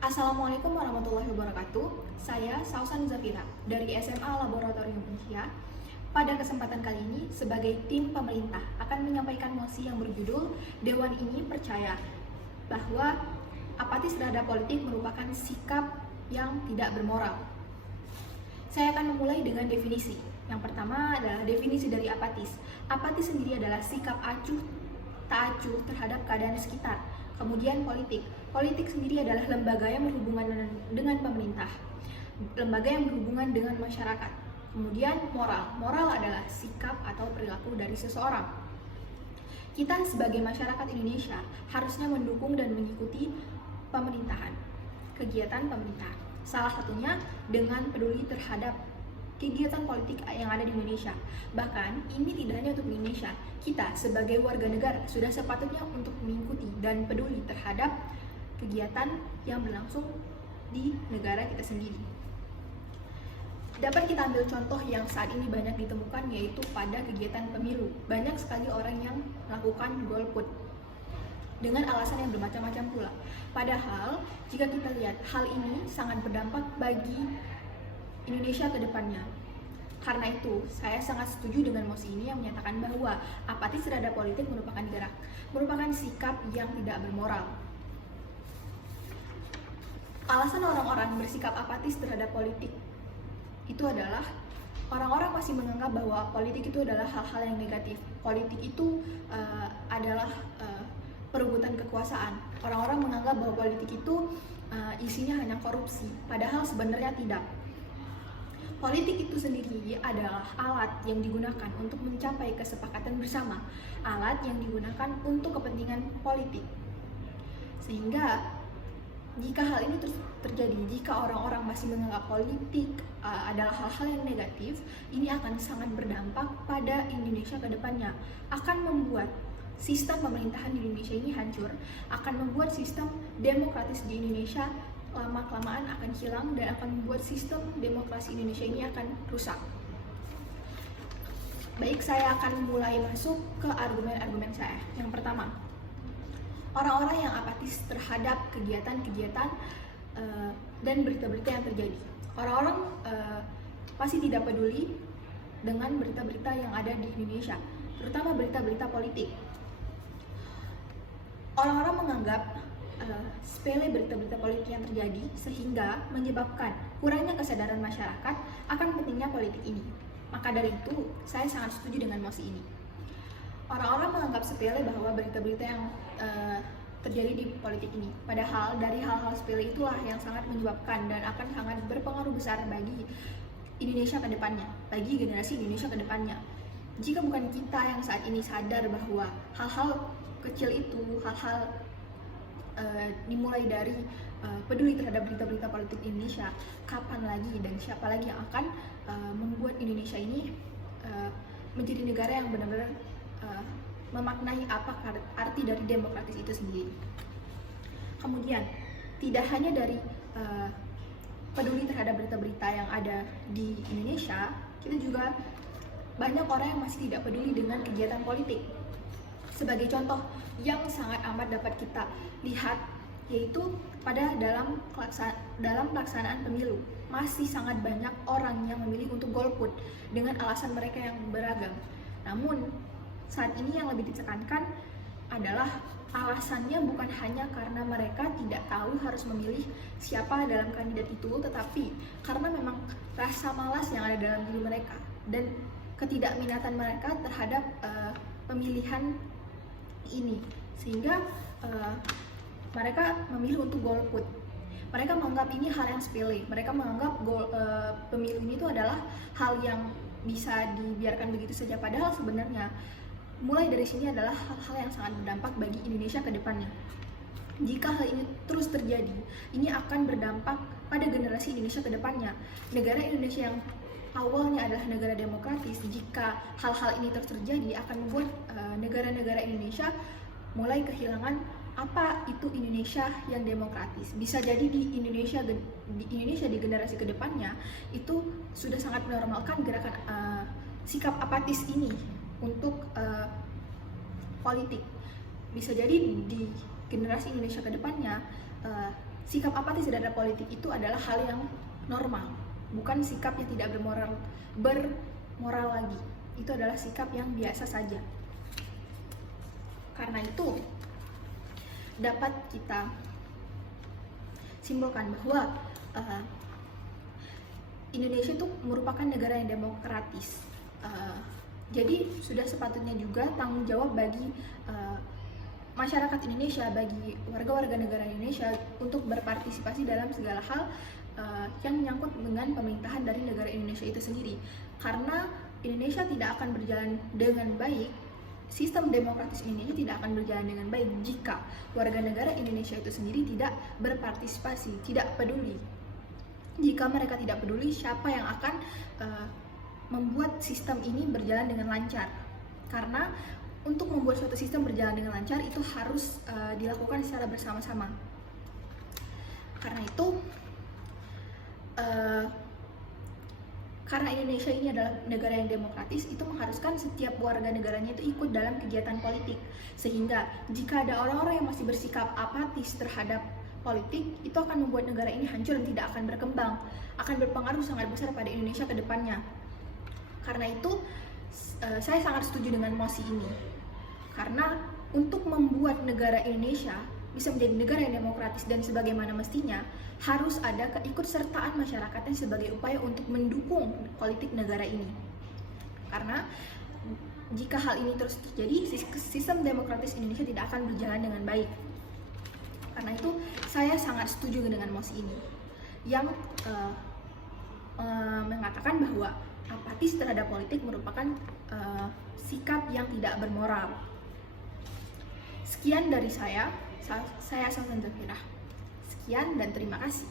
Assalamualaikum warahmatullahi wabarakatuh. Saya Sausan Zafira dari SMA Laboratorium Unsia. Pada kesempatan kali ini, sebagai tim pemerintah akan menyampaikan mosi yang berjudul Dewan ini percaya bahwa apatis terhadap politik merupakan sikap yang tidak bermoral. Saya akan memulai dengan definisi. Yang pertama adalah definisi dari apatis. Apatis sendiri adalah sikap acuh tak acuh terhadap keadaan sekitar. Kemudian politik. Politik sendiri adalah lembaga yang berhubungan dengan pemerintah, lembaga yang berhubungan dengan masyarakat. Kemudian moral. Moral adalah sikap atau perilaku dari seseorang. Kita sebagai masyarakat Indonesia harusnya mendukung dan mengikuti pemerintahan, kegiatan pemerintahan. Salah satunya dengan peduli terhadap kegiatan politik yang ada di Indonesia. Bahkan ini tidak hanya untuk Indonesia, kita sebagai warga negara sudah sepatutnya untuk mengikuti dan peduli terhadap kegiatan yang berlangsung di negara kita sendiri. Dapat kita ambil contoh yang saat ini banyak ditemukan, yaitu pada kegiatan pemilu. Banyak sekali orang yang melakukan golput dengan alasan yang bermacam-macam pula. Padahal jika kita lihat, hal ini sangat berdampak bagi Indonesia ke depannya. Karena itu, saya sangat setuju dengan mosi ini yang menyatakan bahwa apatis terhadap politik merupakan sikap yang tidak bermoral. Alasan orang-orang bersikap apatis terhadap politik itu adalah orang-orang masih menganggap bahwa politik itu adalah hal-hal yang negatif. Politik itu adalah perebutan kekuasaan. Orang-orang menganggap bahwa politik itu isinya hanya korupsi, padahal sebenarnya tidak. Politik itu sendiri adalah alat yang digunakan untuk mencapai kesepakatan bersama, alat yang digunakan untuk kepentingan politik. Sehingga jika hal ini terus terjadi, jika orang-orang masih menganggap politik adalah hal-hal yang negatif, ini akan sangat berdampak pada Indonesia ke depannya, akan membuat sistem pemerintahan di Indonesia ini hancur, akan membuat sistem demokratis di Indonesia lama-kelamaan akan hilang dan akan membuat sistem demokrasi Indonesia ini akan rusak. Baik, saya akan mulai masuk ke argumen-argumen saya. Yang pertama, orang-orang yang apatis terhadap kegiatan-kegiatan dan berita-berita yang terjadi. Orang-orang pasti tidak peduli dengan berita-berita yang ada di Indonesia, terutama berita-berita politik. Orang-orang menganggap sepele berita-berita politik yang terjadi, sehingga menyebabkan kurangnya kesadaran masyarakat akan pentingnya politik ini. Maka dari itu, saya sangat setuju dengan mosi ini. Orang-orang menganggap sepele bahwa berita-berita yang terjadi di politik ini, padahal dari hal-hal sepele itulah yang sangat menyebabkan dan akan sangat berpengaruh besar bagi Indonesia ke depannya, bagi generasi Indonesia ke depannya. Jika bukan kita yang saat ini sadar bahwa hal-hal kecil itu, hal-hal dimulai dari peduli terhadap berita-berita politik Indonesia, kapan lagi dan siapa lagi yang akan membuat Indonesia ini menjadi negara yang benar-benar memaknai apa arti dari demokratis itu sendiri. Kemudian, tidak hanya dari peduli terhadap berita-berita yang ada di Indonesia, kita juga banyak orang yang masih tidak peduli dengan kegiatan politik. Sebagai contoh yang sangat amat dapat kita lihat, yaitu dalam pelaksanaan pemilu, masih sangat banyak orang yang memilih untuk golput dengan alasan mereka yang beragam. Namun saat ini yang lebih ditekankan adalah alasannya bukan hanya karena mereka tidak tahu harus memilih siapa dalam kandidat itu, tetapi karena memang rasa malas yang ada dalam diri mereka dan ketidakminatan mereka terhadap pemilihan ini, sehingga mereka memilih untuk golput. Mereka menganggap ini hal yang sepele. Mereka menganggap pemilu ini tuh adalah hal yang bisa dibiarkan begitu saja. Padahal sebenarnya mulai dari sini adalah hal-hal yang sangat berdampak bagi Indonesia ke depannya. Jika hal ini terus terjadi, ini akan berdampak pada generasi Indonesia ke depannya. Negara Indonesia yang awalnya adalah negara demokratis, jika hal-hal ini terus terjadi akan membuat negara-negara Indonesia mulai kehilangan apa itu Indonesia yang demokratis. Bisa jadi di Indonesia di generasi kedepannya itu sudah sangat menormalkan gerakan sikap apatis ini untuk politik. Bisa jadi di generasi Indonesia kedepannya sikap apatis terhadap politik itu adalah hal yang normal, bukan sikap yang tidak bermoral lagi. Itu adalah sikap yang biasa saja. Karena itu dapat kita simpulkan bahwa Indonesia itu merupakan negara yang demokratis. Jadi sudah sepatutnya juga tanggung jawab bagi masyarakat Indonesia, bagi warga-warga negara Indonesia untuk berpartisipasi dalam segala hal yang menyangkut dengan pemerintahan dari negara Indonesia itu sendiri. Karena Indonesia tidak akan berjalan dengan baik, sistem demokratis Indonesia tidak akan berjalan dengan baik jika warga negara Indonesia itu sendiri tidak berpartisipasi, tidak peduli. Jika mereka tidak peduli, siapa yang akan membuat sistem ini berjalan dengan lancar? Karena untuk membuat suatu sistem berjalan dengan lancar itu harus dilakukan secara bersama-sama. Karena itu, karena Indonesia ini adalah negara yang demokratis, itu mengharuskan setiap warga negaranya itu ikut dalam kegiatan politik. Sehingga jika ada orang-orang yang masih bersikap apatis terhadap politik, itu akan membuat negara ini hancur dan tidak akan berkembang, akan berpengaruh sangat besar pada Indonesia ke depannya. Karena itu, saya sangat setuju dengan mosi ini. Karena untuk membuat negara Indonesia bisa menjadi negara yang demokratis dan sebagaimana mestinya, harus ada keikutsertaan masyarakatnya sebagai upaya untuk mendukung politik negara ini. Karena jika hal ini terus terjadi, sistem demokratis Indonesia tidak akan berjalan dengan baik. Karena itu, saya sangat setuju dengan mosi ini yang mengatakan bahwa apatis terhadap politik merupakan sikap yang tidak bermoral. Sekian dari saya Safan Zafirah. Sekian dan terima kasih.